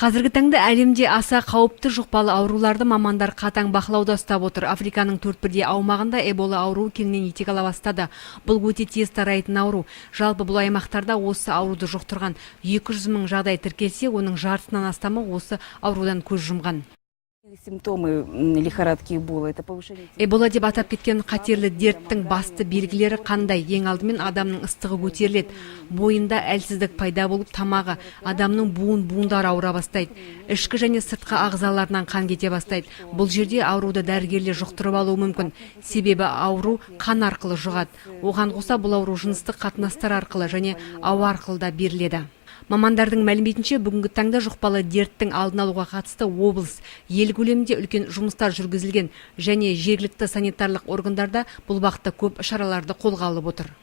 Қазіргі таңда әлемде аса қауіпті жұқпалы ауруларды мамандар қатаң бақылауда ұстап отыр. Африканың төрт-бірдей аумағында эбола ауруы кеңінен етек ала бастады. Бұл өте тез тарайтын ауру. Жалпы бұл аймақтарда осы ауруды жұқтырған 200 мың жағдай тіркелсе, оның жартысынан астамы осы аурудан көз жұмған. Симптомы лихорадки Эбола это повышение. Эбола деп атап кеткен қатерлі дерттің басты белгілері қандай? Ең алдымен адамның ыстығы көтеріледі. Бойында әлсіздік пайда болып, тамағы, адамның буындары ауыра бастайды. Ішкі және сыртқы ағзаларынан қан кете бастайды. Бұл жерде ауруды дәрігерлер жұқтырып алуы мүмкін. Себебі ауру қан арқылы жұғады. Оған қоса бұл ауру жыныстық қатынастар арқылы және ауа арқылы да беріледі. Мамандардың мәліметінше, бүгінгі таңда жұқпалы дерттің алдын алуға қатысты облыс, ел көлемінде үлкен жұмыстар жүргізілген және жергілікті санитарлық органдарда бұл бағытта көп шараларды қолға алып отыр.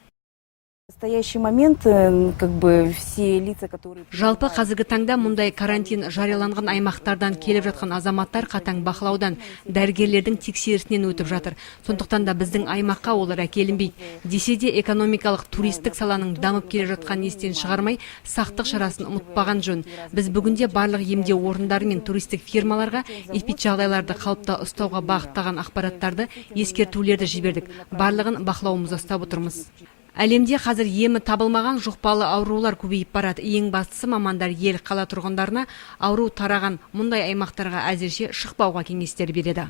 В настоящий момент все лица, которые... Жалпы қазіргі таңда мұндай карантин жарияланған аймақтардан келіп жатқан азаматтар қатаң бақылаудан, дәрігерлердің тексерісінен өтіп жатыр. Сондықтан да біздің аймаққа олар әкелінбейді. Десе де экономикалық туристік саланың дамып келе жатқан естен шығармай, сақтық шарасын ұмытпаған жөн. Біз бүгінде барлық емдеу орындары мен туристік фирмаларға эпиджағдайларды қалыпта ұстауға бағыттаған ақпараттарды, ескертулерді жібердік. Барлығын бақылауымызда ұстап отырмыз. Әлемде қазір емі табылмаған жұқпалы аурулар көбейіп барады. Ең бастысы мамандар ел қала тұрғындарына ауру тараған мұндай аймақтарға әзірше шықпауға кеңестер береді.